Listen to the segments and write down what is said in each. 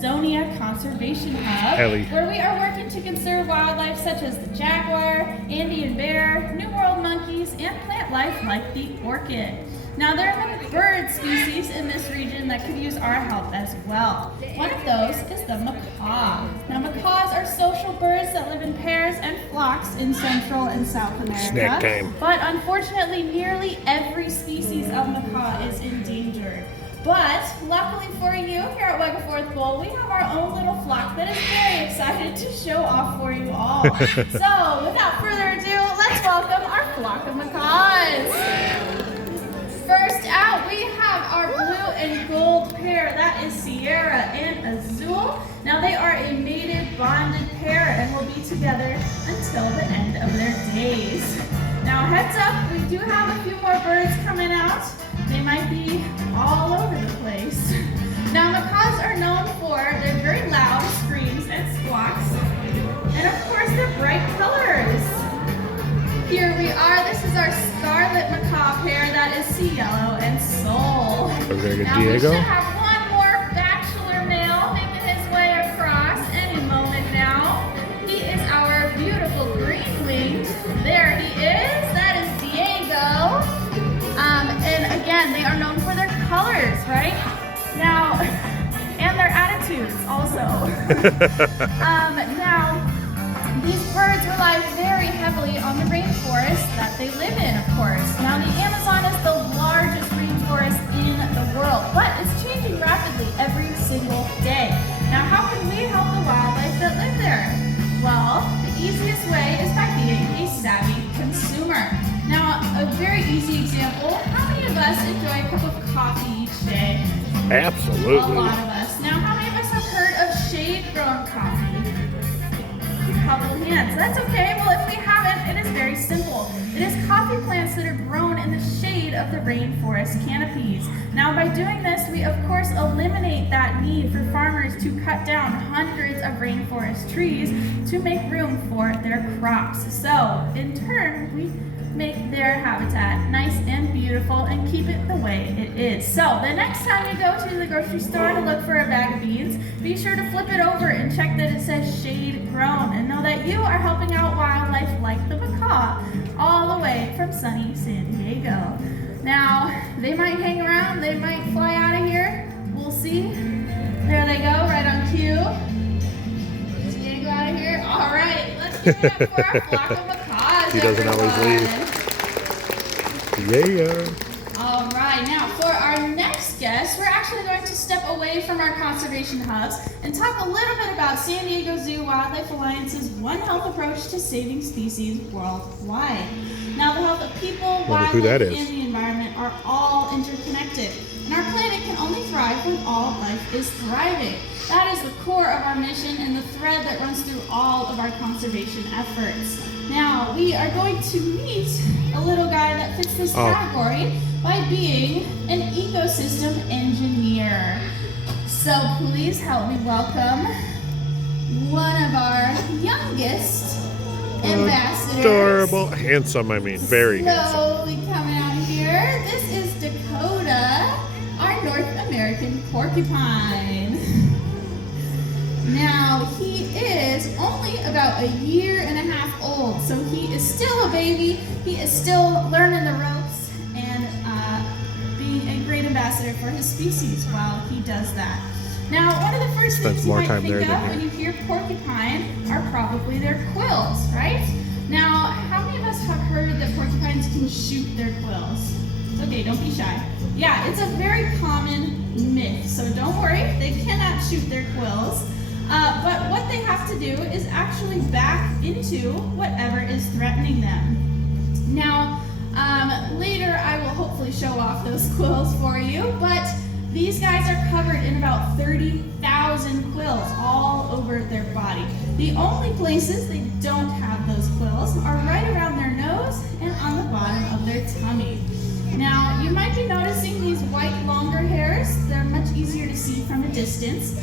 Zonia Conservation Hub, where we are working to conserve wildlife such as the jaguar, Andean bear, New World monkeys, and plant life like the orchid. Now, there are many bird species in this region that could use our help as well. One of those is the macaw. Now, macaws are social birds that live in pairs and flocks in Central and South America. Snack time. But unfortunately, nearly every species of macaw is endangered. But luckily for you, here at Wegeforth Bowl, we have our own little flock that is very excited to show off for you all. So, without further ado, let's welcome our flock of macaws. First out, we have our blue and gold pair. That is Sierra and Azul. Now, they are a mated, bonded pair and will be together until the end of their days. Now, heads up, we do have a few more birds coming out. They might be all over the place. Now, macaws are known for their very loud screams and squawks, and of course, their bright colors. Here we are. This is our scarlet macaw pair. That is Sea Yellow and Soul. Now, we should have one more bachelor male making his way across any moment now. He is our beautiful green-winged. There he is. That is Diego. And again, they are known for their colors, right? Now, and their attitudes also. Now, these birds rely very heavily on the rainforest that they live in, of course. Now, the Amazon is the largest rainforest in the world, but it's changing rapidly every single day. Now, how can we help the wildlife that live there? Well, the easiest way is by being a savvy consumer. Now, a very easy example, how many of us enjoy a cup of coffee each day? Absolutely. A lot of us. Now, how many of us have heard of shade-grown coffee? A couple of hands. That's okay. Well, if we haven't, it is very simple. It is coffee plants that are grown in the shade of the rainforest canopies. Now, by doing this, we of course eliminate that need for farmers to cut down hundreds of rainforest trees to make room for their crops. So, in turn, we make their habitat nice and beautiful and keep it the way it is. So the next time you go to the grocery store to look for a bag of beans, be sure to flip it over and check that it says shade grown and know that you are helping out wildlife like the macaw all the way from sunny San Diego. Now, they might hang around, they might fly out of here. We'll see. There they go, right on cue. Diego out of here. All right, let's give it up for our flock of macaws. He doesn't always leave. Yeah. All right, now for our next guest, we're actually going to step away from our conservation hubs and talk a little bit about San Diego Zoo Wildlife Alliance's One Health approach to saving species worldwide. Now, the health of people, wildlife, and the environment are all interconnected, and our planet can only thrive when all life is thriving. That is the core of our mission and the thread that runs through all of our conservation efforts. Now, we are going to meet a little guy that fits this category by being an ecosystem engineer. So please help me welcome one of our youngest ambassadors. Adorable. Handsome, I mean. Very handsome. Slowly coming out here. This is Dakota, our North American porcupine. Now, he is only about a year and a half old, so he is still a baby. He is still learning the ropes and being a great ambassador for his species while he does that. Now, one of the first things you might think of when you hear porcupine are probably their quills, right? Now, how many of us have heard that porcupines can shoot their quills? It's okay, don't be shy. Yeah, it's a very common myth, so don't worry, they cannot shoot their quills. But what they have to do is actually back into whatever is threatening them. Now, later I will hopefully show off those quills for you, but these guys are covered in about 30,000 quills all over their body. The only places they don't have those quills are right around their nose and on the bottom of their tummy. Now, you might be noticing these white longer hairs. They're much easier to see from a distance.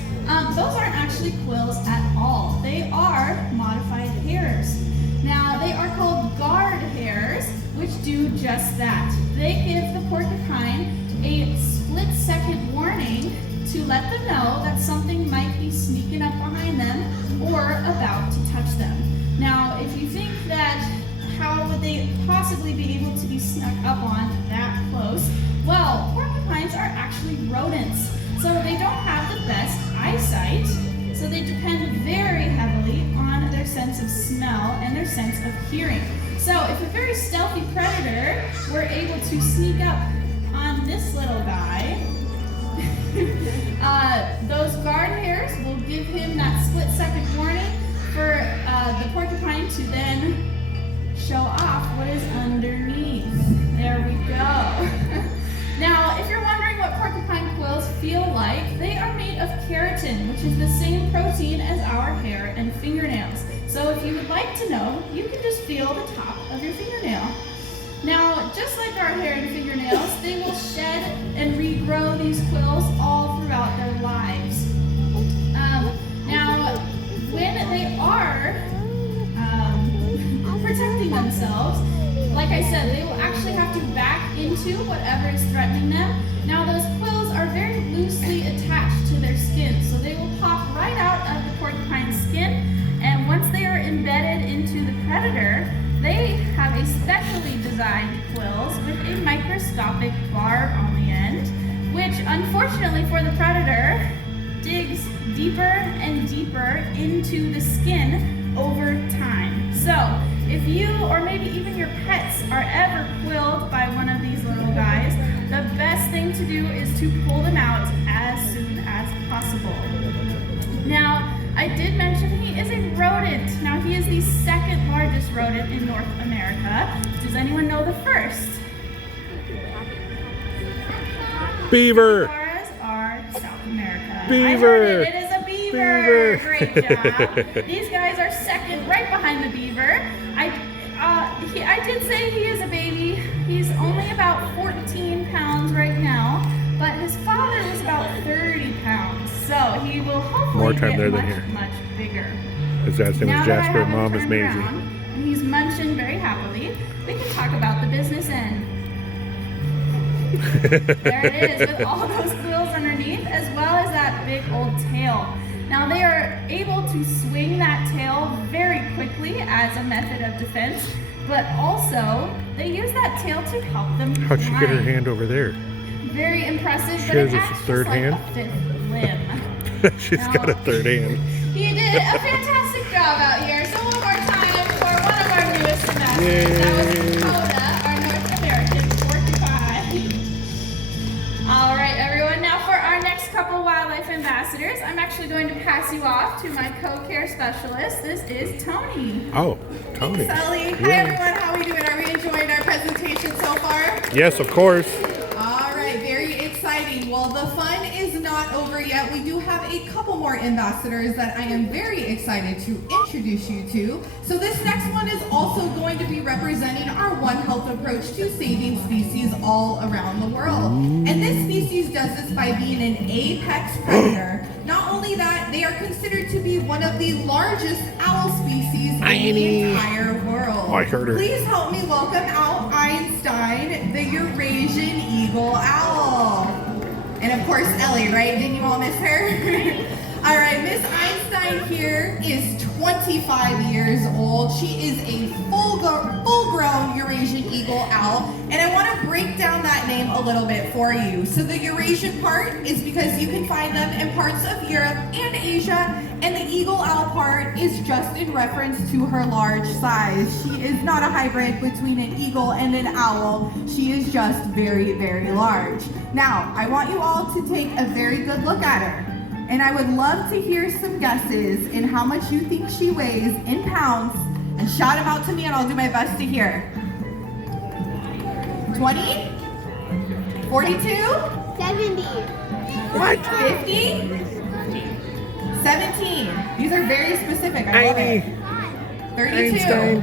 Those aren't actually quills at all. They are modified hairs. Now, they are called guard hairs, which do just that. They give the porcupine a split-second warning to let them know that something might be easily be able to be snuck up on that close. Well, porcupines are actually rodents, so they don't have the best eyesight, so they depend very heavily on their sense of smell and their sense of hearing. So if a very stealthy predator were able to sneak up on this little guy, those guard hairs will give him that split-second warning for the porcupine to then show off what is underneath. There we go. Now, if you're wondering what porcupine quills feel like, they are made of keratin, which is the same protein as our hair and fingernails. So if you would like to know, you can just feel the top of your fingernail. Now, just like our hair and fingernails, they will shed and regrow these quills all throughout their lives. Now, when they are protecting themselves, like I said, they will actually have to back into whatever is threatening them. Now, those quills are very loosely attached to their skin, so they will pop right out of the porcupine's skin, and once they are embedded into the predator, they have a specially designed quills with a microscopic barb on the end, which unfortunately for the predator, digs deeper and deeper into the skin over time. So if you or maybe even your pets are ever quilled by one of these little guys, the best thing to do is to pull them out as soon as possible. Now, I did mention he is a rodent. Now, he is the second largest rodent in North America. Does anyone know the first? Beaver. As far as our South America. Beaver. I heard it is a beaver. Great job. These guys are second, right behind the beaver. I did say he is a baby. He's only about 14 pounds right now, but his father was about 30 pounds. So he will hopefully More time get there much, than here. much bigger. His dad's name Now is that I Jasper, have him mom is turned Maisie. around, and he's munching very happily, we can talk about the business end. There it is, with all those quills underneath, as well as that big old tail. Now they are able to swing that tail very quickly as a method of defense, but also they use that tail to help them How'd she get her climb. hand over there? Very impressive, She but it has a acts just third like hand? a fifth limb. She's got a third hand. He did a fantastic job out here. So one more time for one of our newest ambassadors. That was Dakota, our North American porcupine. All right, everyone. Now for our next couple wildlife ambassadors, I'm actually going to pass you off to my co-care specialist. This is Tony. Oh, Tony. Thanks, Ellie. Hi, Yeah. everyone. How are we doing? Are we enjoying our presentation so far? Yes, of course. All right, very exciting. Well, the fun is not over yet. We do have a couple more ambassadors that I am very excited to introduce you to. So this next one is also going to be representing our One Health approach to saving species all around the world. And this species does this by being an apex predator. Not only that, they are considered to be one of the largest owl species in the entire world. Oh, I heard her. Please help me welcome out Einstein, the Eurasian eagle owl. And of course, Ellie, right? Didn't you all miss her? All right, Miss Einstein here is 25 years old. She is a full-grown Eurasian eagle owl, and I want to break down that name a little bit for you. So the Eurasian part is because you can find them in parts of Europe and Asia, and the eagle owl part is just in reference to her large size. She is not a hybrid between an eagle and an owl. She is just very, very large. Now, I want you all to take a very good look at her. And I would love to hear some guesses in how much you think she weighs in pounds, and shout them out to me and I'll do my best to hear. 20? 42? 70. What? 50? 17. These are very specific. I love it. 32. Einstein.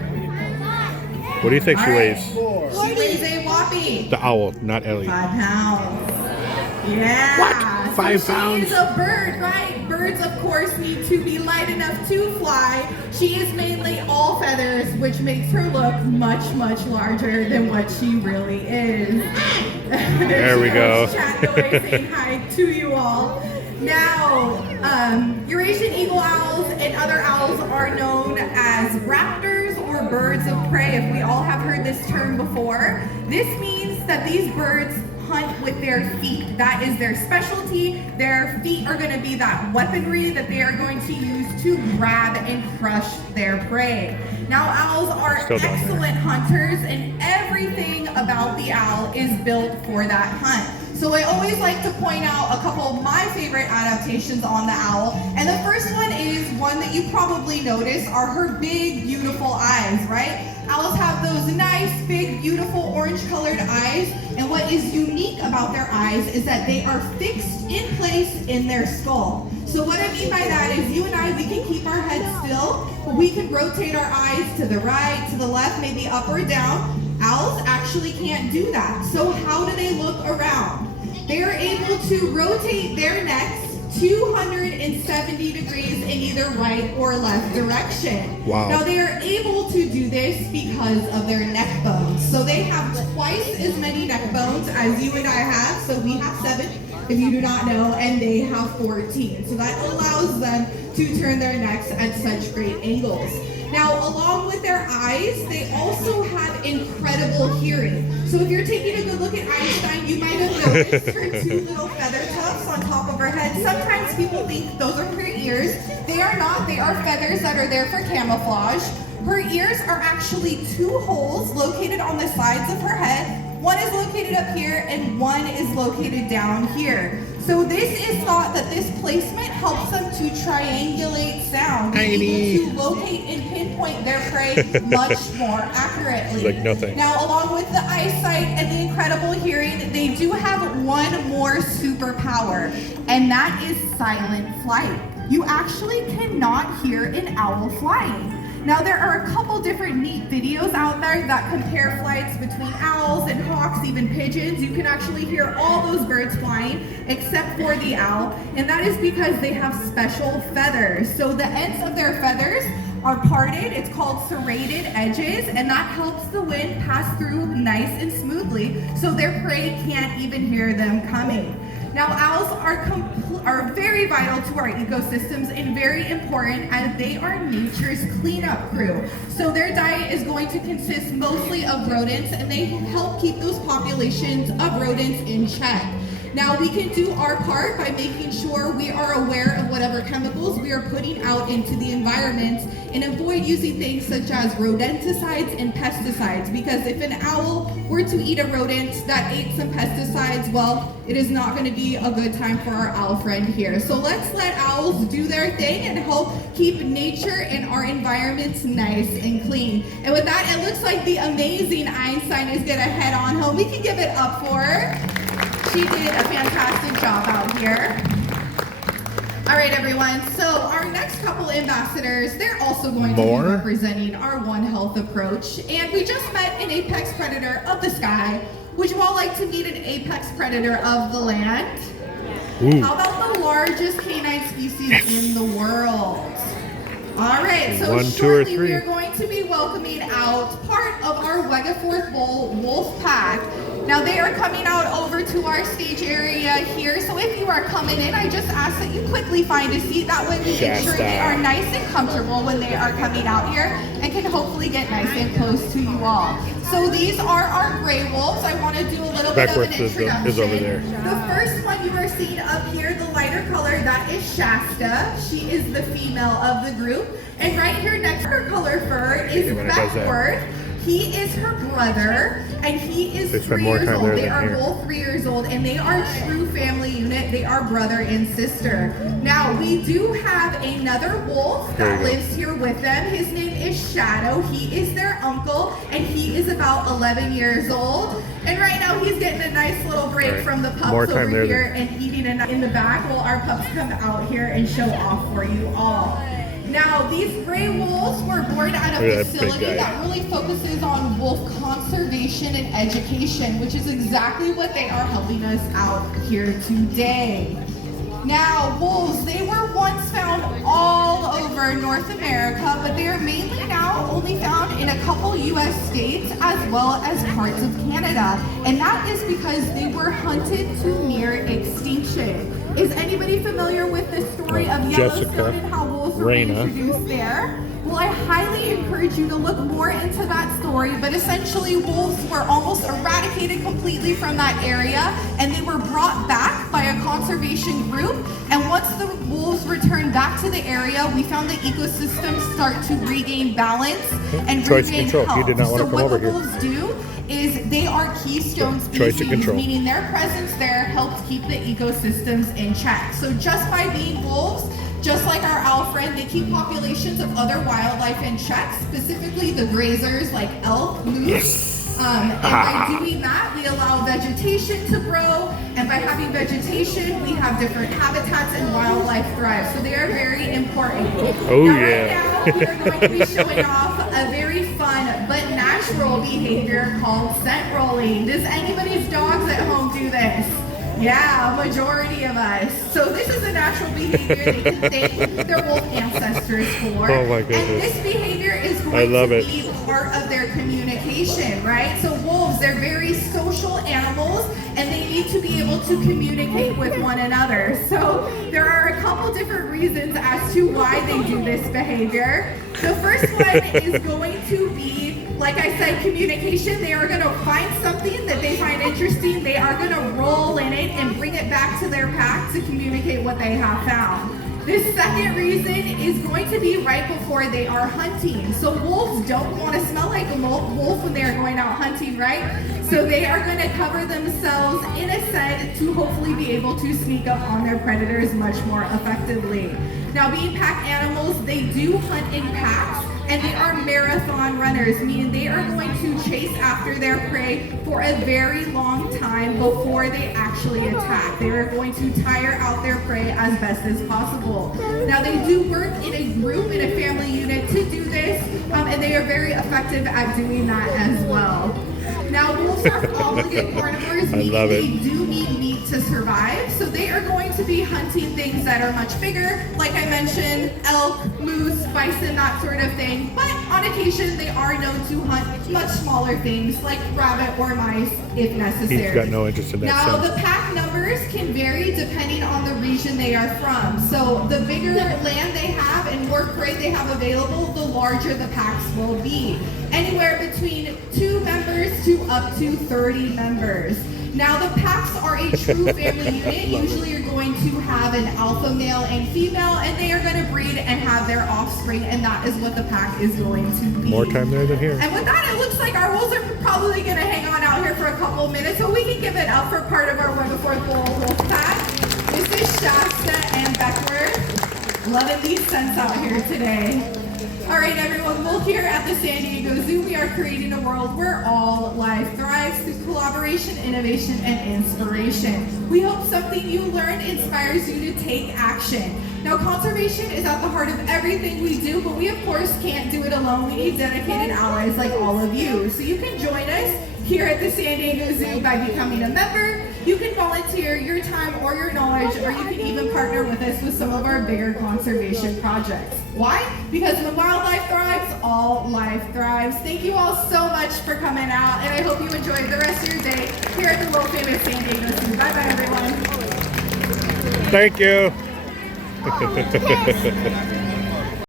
What do you think she All right. weighs? She weighs a whopping The owl, not Ellie. 5 pounds. Yeah. What? 5 So pounds? She is a bird, right? Birds, of course, need to be light enough to fly. She is mainly all feathers, which makes her look much, much larger than what she really is. There we go. Chat away saying hi to you all. Now, Eurasian eagle owls and other owls are known as raptors or or birds of prey, if we all have heard this term before. This means that these birds hunt with their feet. That is their specialty. Their feet are going to be that weaponry that they are going to use to grab and crush their prey. Now, owls are excellent hunters, and everything about the owl is built for that hunt. So I always like to point out a couple of my favorite adaptations on the owl. And the first one is one that you probably noticed are her big, beautiful eyes, right? Owls have those nice, big, beautiful orange-colored eyes. And what is unique about their eyes is that they are fixed in place in their skull. So what I mean by that is you and I, we can keep our heads still, but we can rotate our eyes to the right, to the left, maybe up or down. Owls actually can't do that. So how do they look around? They are able to rotate their necks 270 degrees in either right or left direction. Wow. Now they are able to do this because of their neck bones. So they have twice as many neck bones as you and I have. So we have 7, if you do not know, and they have 14. So that allows them to turn their necks at such great angles. Now, along with their eyes, they also have incredible hearing. So if you're taking a good look at Einstein, you might have noticed her 2 little feather tufts on top of her head. Sometimes people think those are her ears. They are not. They are feathers that are there for camouflage. Her ears are actually 2 holes located on the sides of her head. One is located up here and one is located down here. So this is thought that this placement helps them to triangulate sound, able to locate and pinpoint their prey much more accurately. Like nothing. Now, along with the eyesight and the incredible hearing, they do have one more superpower, and that is silent flight. You actually cannot hear an owl flying. Now, there are a couple different neat videos out there that compare flights between owls and hawks, even pigeons. You can actually hear all those birds flying except for the owl, and that is because they have special feathers. So the ends of their feathers are parted. It's called serrated edges, and that helps the wind pass through nice and smoothly so their prey can't even hear them coming. Now, owls are very vital to our ecosystems and very important as they are nature's cleanup crew. So their diet is going to consist mostly of rodents, and they help keep those populations of rodents in check. Now, we can do our part by making sure we are aware of whatever chemicals we are putting out into the environment and avoid using things such as rodenticides and pesticides, because if an owl were to eat a rodent that ate some pesticides, well, it is not going to be a good time for our owl friend here. So let's let owls do their thing and help keep nature and our environments nice and clean. And with that, it looks like the amazing Einstein is going to head on home. We can give it up for her. She did a fantastic job out here. All right, everyone. So our next couple ambassadors, they're also going to be representing our One Health approach. And we just met an apex predator of the sky. Would you all like to meet an apex predator of the land? Ooh. How about the largest canine species in the world? All right, so 1, 2, or shortly 3. we are going to be welcoming out part of our Wegeforth Bowl wolf pack. Now they are coming out over to our stage area here. So if you are coming in, I just ask that you quickly find a seat. That way we make sure they are nice and comfortable when they are coming out here and can hopefully get nice and close to you all. So these are our gray wolves. I want to do a little bit of an introduction. Is over there. The first one you are seeing up here, the lighter color, that is Shasta. She is the female of the group. And right here next to her color fur is Wegeforth. He is her brother, and he is 3 years old. They are both 3 years old, and they are a true family unit. They are brother and sister. Now, we do have another wolf that lives here with them. His name is Shadow. He is their uncle, and he is about 11 years old. And right now, he's getting a nice little break from the pups over here and eating in the back while our pups come out here and show off for you all. Now, these gray wolves were born at a facility that really focuses on wolf conservation and education, which is exactly what they are helping us out here today. Now, wolves, they were once found all over North America, but they are mainly now only found in a couple U.S. states as well as parts of Canada. And that is because they were hunted to near extinction. Is anybody familiar with the story of Yellowstone and how wolves Raina. introduced there. Well, I highly encourage you to look more into that story, but essentially wolves were almost eradicated completely from that area, and they were brought back by a conservation group. And once the wolves returned back to the area, we found the ecosystem start to regain balance and Choice regain control. health. You did not want to come over here. So what the wolves do is they are keystone Choice species, control. meaning their presence there helps keep the ecosystems in check. So just by being wolves, just like our owl friend, they keep populations of other wildlife in check, specifically the grazers like elk, moose. And by doing that, we allow vegetation to grow, and by having vegetation, we have different habitats and wildlife thrive. So they are very important. Oh, now, yeah. Right now, we are going to be showing off a very fun but natural behavior called scent rolling. Does anybody's dogs at home do this? Yeah, a majority of us. So this is a natural behavior they can thank their wolf ancestors for. Oh my goodness. And this behavior is I going love to it. be part of their communication, right? So wolves, they're very social animals, and they need to be able to communicate with one another. So there are a couple different reasons as to why they do this behavior. The first one is going to be, like I said, communication. They are going to find something that they find interesting. They are going to roll in it and bring it back to their pack to communicate what they have found. The second reason is going to be right before they are hunting. So wolves don't want to smell like a wolf when they are going out hunting, right? So they are going to cover themselves in a scent to hopefully be able to sneak up on their predators much more effectively. Now, being pack animals, they do hunt in packs, and they are marathon runners, meaning they are going to chase after their prey for a very long time before they actually attack. They are going to tire out their prey as best as possible. Now, they do work in a group, in a family unit to do this, and they are very effective at doing that as well. Now, wolves are obligate carnivores, meaning love it. they do need meat to survive. So they are going to be hunting things that are much bigger, like I mentioned, elk, moose, bison, that sort of thing. But on occasion, they are known to hunt much smaller things like rabbit or mice if necessary. He's got no interest in that Now, scent. the pack numbers can vary depending on the region they are from. So the bigger land they have and more prey they have available, the larger the packs will be. Anywhere between 2 members to up to 30 members. Now, the packs are a true family unit. Usually you're going to have an alpha male and female, and they are going to breed and have their offspring, and that is what the pack is going to be. More time there than here. And with that, it looks like our wolves are probably going to hang on out here for a couple of minutes, so we can give it up for part of our Wegeforth Bowl wolf pack. This is Shasta and Beckworth. Loving these scents out here today. All right, everyone, well, here at the San Diego Zoo, we are creating a world where all life thrives through collaboration, innovation, and inspiration. We hope something you learned inspires you to take action. Now, conservation is at the heart of everything we do, but we, of course, can't do it alone. We need dedicated allies like all of you. So you can join us here at the San Diego Zoo by becoming a member. You can volunteer your time or your knowledge, or you can even partner with us with some of our bigger conservation projects. Why? Because when wildlife thrives, all life thrives. Thank you all so much for coming out, and I hope you enjoy the rest of your day here at the world famous San Diego Zoo. Bye-bye, everyone. Thank you. Oh, yes.